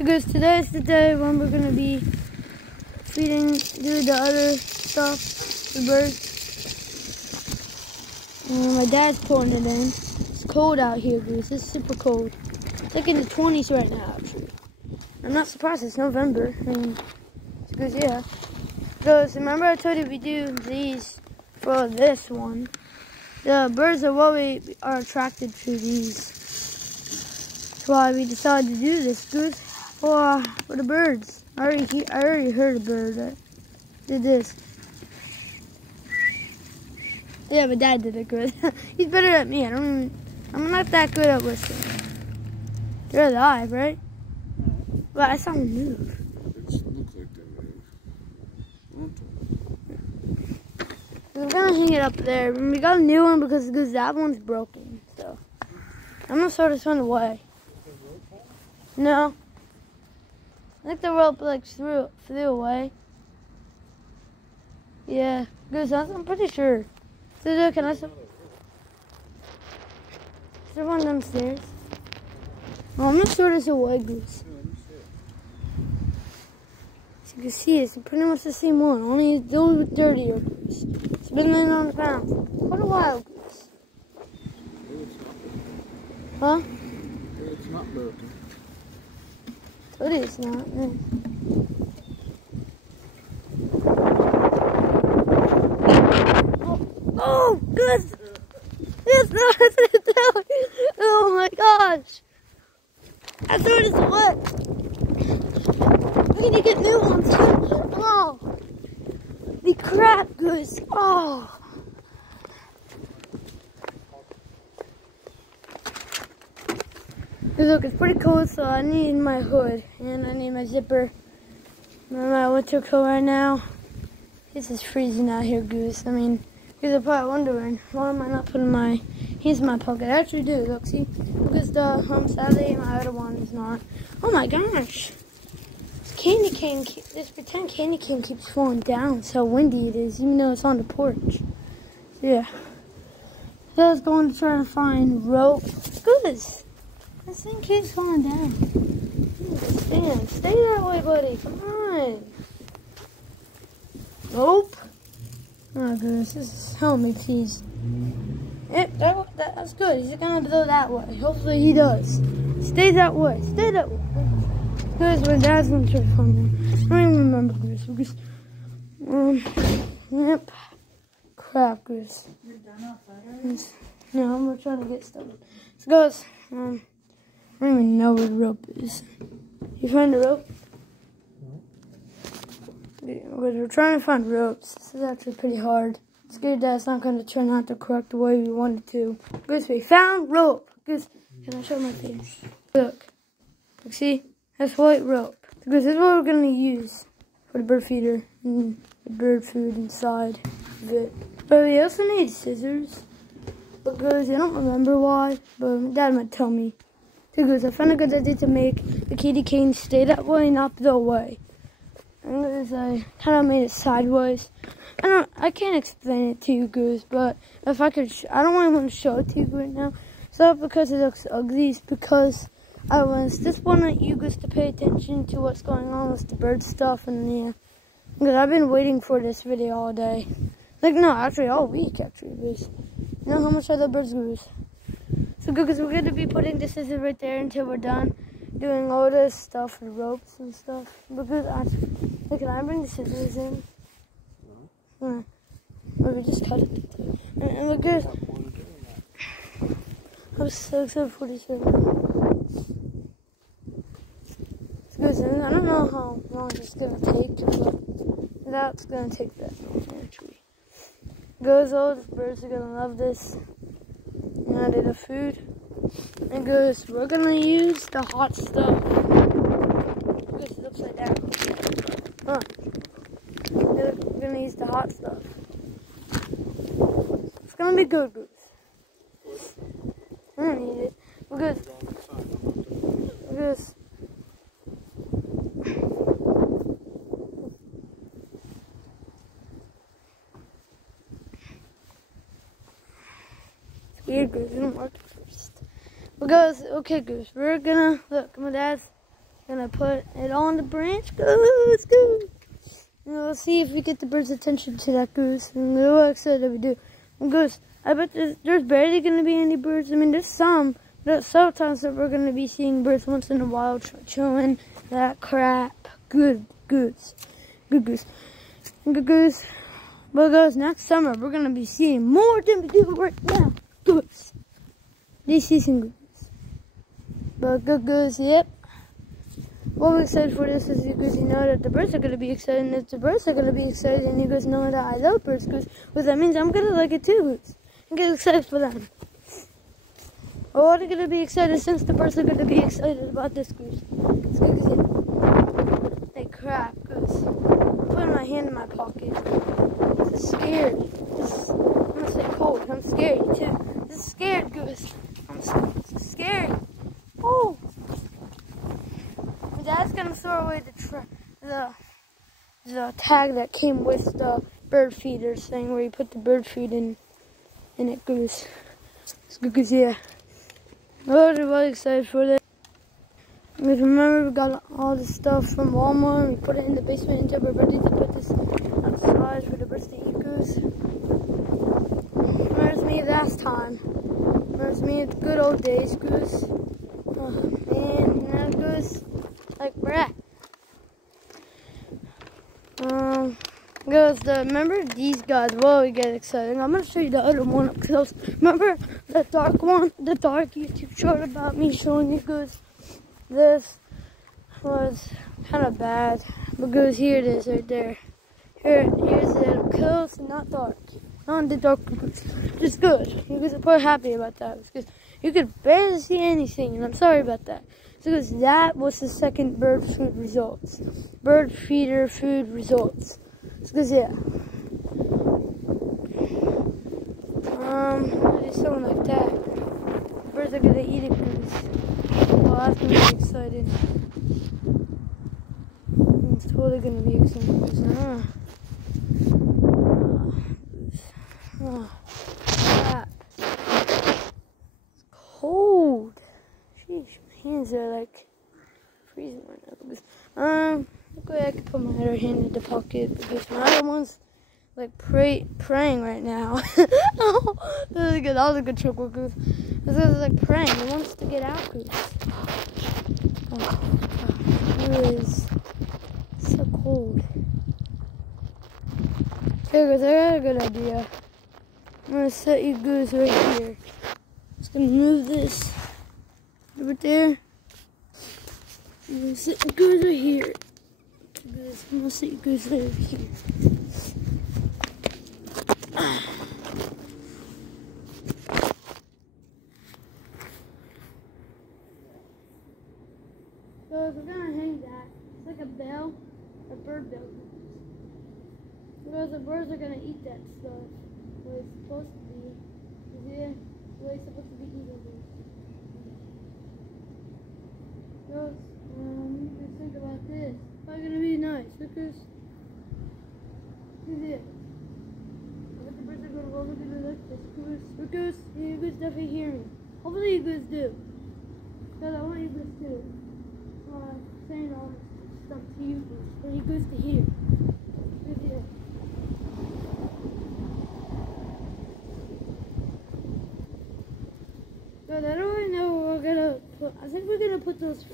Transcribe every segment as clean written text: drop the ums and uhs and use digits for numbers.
Because today's the day when we're gonna be feeding the other stuff, the birds. My dad's pulling it in. It's cold out here, Goose. It's super cold. It's like in the 20s right now, actually. I'm not surprised. It's November. I mean, because yeah. Because remember I told you we do these for this one. The birds are what we are attracted to these. That's why we decided to do this, Goose. For the birds. I already heard a bird that did this. Yeah, but Dad did it good. He's better than me. I'm not that good at whistling. They're alive, right? But I saw them move. It looks like they move. We're gonna hang it up there. We got a new one because that one's broken. So I'm gonna throw this one away. No. I think the rope like flew away. Yeah, Goose, I'm pretty sure. So can I? Is there one downstairs? Oh, I'm gonna throw this away, Goose. As you can see, it's pretty much the same one. Only it's a little bit dirtier, Goose. It's been laying on the ground for quite a while, Goose. Huh? It's not broken. It is not. Oh, good. It's not. Oh my gosh. I threw this away. We need to get new ones. Oh, the crap, Goose. Oh. Look, it's pretty cold, so I need my hood and I need my zipper. I'm at winter coat right now. This is freezing out here, Goose. I mean, you're probably wondering, why am I not putting my hands in my pocket? I actually do, look, see? Because sadly, my other one is not. Oh my gosh. This candy cane, this pretend candy cane keeps falling down. That's how windy it is, even though it's on the porch. Yeah. So I was going to try to find rope. Goose. This thing keeps falling down. Stand. Stay that way, buddy. Come on. Nope. Oh, goodness. This is help me, please. Yep, that's good. He's going to go that way. Hopefully he does. Stay that way. Stay that way. Because my dad's going to try to find him. I don't even remember, Goose. Because, yep. Crap, Goose. You're done off that? No, I'm trying to get stuff. So, guys, I don't even know where the rope is. You find the rope? Yeah, we're trying to find ropes. This is actually pretty hard. I'm scared that it's not going to turn out the correct way we want it to. Goose, we found rope. Goose, can I show my face? Look. Look, see? That's white rope. Goose, this is what we're going to use for the bird feeder and the bird food inside of it. But we also need scissors. Because I don't remember why, but my dad might tell me. Because I found a good idea to make the candy cane stay that way, not the way. And because I kind of made it sideways. I can't explain it to you, Goose, but if I could, I don't really want to show it to you right now. It's not because it looks ugly, it's because I just want you guys to pay attention to what's going on with the bird stuff, and yeah. Because I've been waiting for this video all day. Like, no, actually all week, actually, because you know how much I love birds, Goose. So good, because we're going to be putting the scissors right there until we're done doing all this stuff, the ropes and stuff. Because actually, can I bring the scissors in? No. Or we just cut it. And we're good. I'm so excited for this video. It's good. I don't know how long it's going to take, but that's going to take that long, actually. Goes, all the birds are going to love this. And I did the food. And goes, we're going to use the hot stuff. Goes, it's upside down. Huh. We're going to use the hot stuff. It's going to be good, Goose. I don't need it. Because it's weird, Goose. It didn't work at first. Because, okay, Goose, we're gonna, look, my dad's Gonna put it on the branch. Goose, goose. And we'll see if we get the bird's attention to that goose. And we're excited we do. And goose, I bet there's barely gonna be any birds. I mean, there's some. There's sometimes that we're gonna be seeing birds once in a while chewing that crap. Good goose. Good goose. Good goose. But goose, next summer we're gonna be seeing more than we do right now. Goose. This season goose. But good goose, yep. What we're excited for this is you guys know that the birds are going to be excited, and if the birds are going to be excited, and you guys know that I love birds, because well, that means I'm going to like it too, and get excited for them. Well, they're going to be excited since the birds are going to be excited about this goose. It's good goose. Hey, crap, goose. I'm putting my hand in my pocket. This is scared. I'm going to say cold. I'm scared too. This is scared, goose. I'm scared. Oh! Dad's gonna throw away the tag that came with the bird feeder thing where you put the bird feed in it, goose. It's good, goose, yeah. Oh, they're really excited for that. Because remember, we got all this stuff from Walmart. We put it in the basement until we're ready to put this outside for the birds to eat, goose. Reminds me of last time. Reminds me of the good old days, goose. Oh, man, you know, goose. Like brat. Guys, remember these guys? Well, we get excited. I'm gonna show you the other one up close. Remember the dark one, the dark YouTube short about me showing you guys. This was kind of bad, because here it is right there. Here's it up close and not dark. Not the dark goose. Just good. You guys are probably happy about that because you could barely see anything, and I'm sorry about that. Because that was the second bird food results. Bird feeder food results. Because yeah. Do something like that. Birds are gonna eat it, goose. Well, that's gonna be exciting. It's totally gonna be exciting, goose. Crap. It's cold. Sheesh. Hands are like freezing right now. Because, look way I can put my other hand in the pocket because my other one's like praying right now. Oh, that was a good trick, goose. This is like praying. It wants to get out, goose. Oh, God. It is so cold. Here, goose, I got a good idea. I'm gonna set you goose right here. Just gonna move this. Over there. I'm gonna sit the goose right here. I'm gonna sit your goose right over here. So if we're gonna hang that, it's like a bell, a bird bell. Because the birds are gonna eat that stuff. What it's supposed to be. You see it? The way it's supposed to be eating it. So, you can think about this. It's probably gonna be nice because look at it. What the birds are gonna go look at it like this. Goose, you guys definitely hear me. Hopefully you guys do. Because I want you guys to. Saying all this stuff to you guys, for you guys to hear. Good deal. Good, I don't really know what we're gonna put. I think we're gonna put those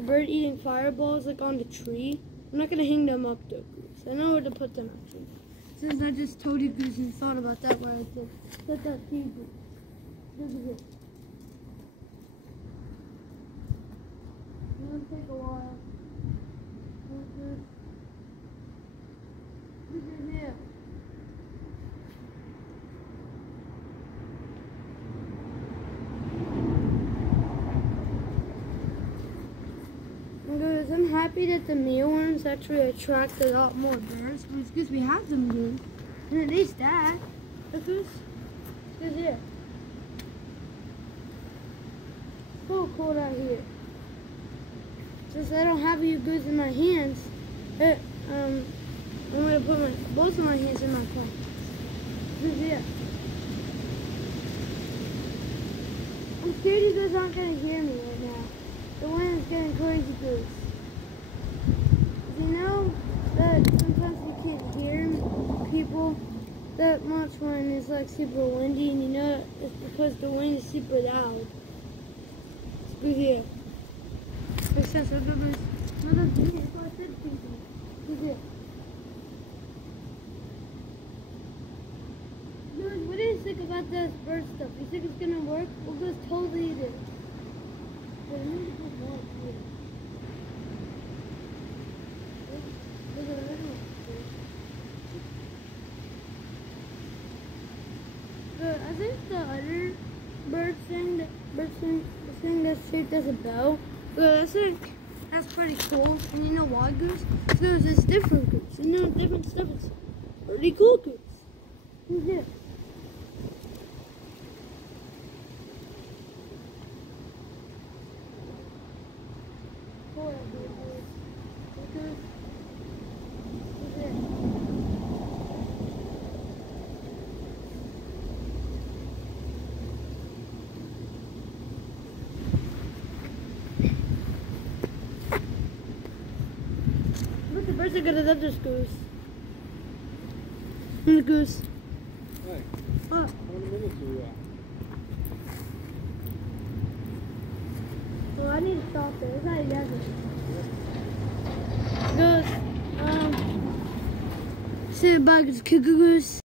bird eating fireballs like on the tree. I'm not gonna hang them up though, goose. I know where to put them actually. Since I just told you goose and thought about that when I said put that to you goose. Look at this. It's gonna take a while. Look at here. I'm happy that the mealworms actually attract a lot more birds because we have them here. And at least that. Because yeah. It's so cold out here. Since I don't have you goods in my hands, I'm gonna put both of my hands in my pockets. Because yeah. I'm scared you guys aren't gonna hear me right now. The wind is getting crazy, Goose. You know that sometimes you can't hear people that much when it's like super windy, and you know it's because the wind is super loud. Go here. Makes sense. Look at this. Look at this. It's like this. Look here. Dude, what do you think about this bird stuff? You think it's gonna work? Well, Goose totally it is. But I need to put more here. Look at that one. I think the other bird thing, the thing that's shaped as a bell, I think that's pretty cool. And you know why, Goose? Because it's different, Goose. You know, different stuff is pretty cool, Goose. Who's this? The birds are gonna love this, Goose. The Goose. Hey, What? how many minutes are we at? Well, I need to stop there. It's not 11. Goose. Say bye, Goose. Goose.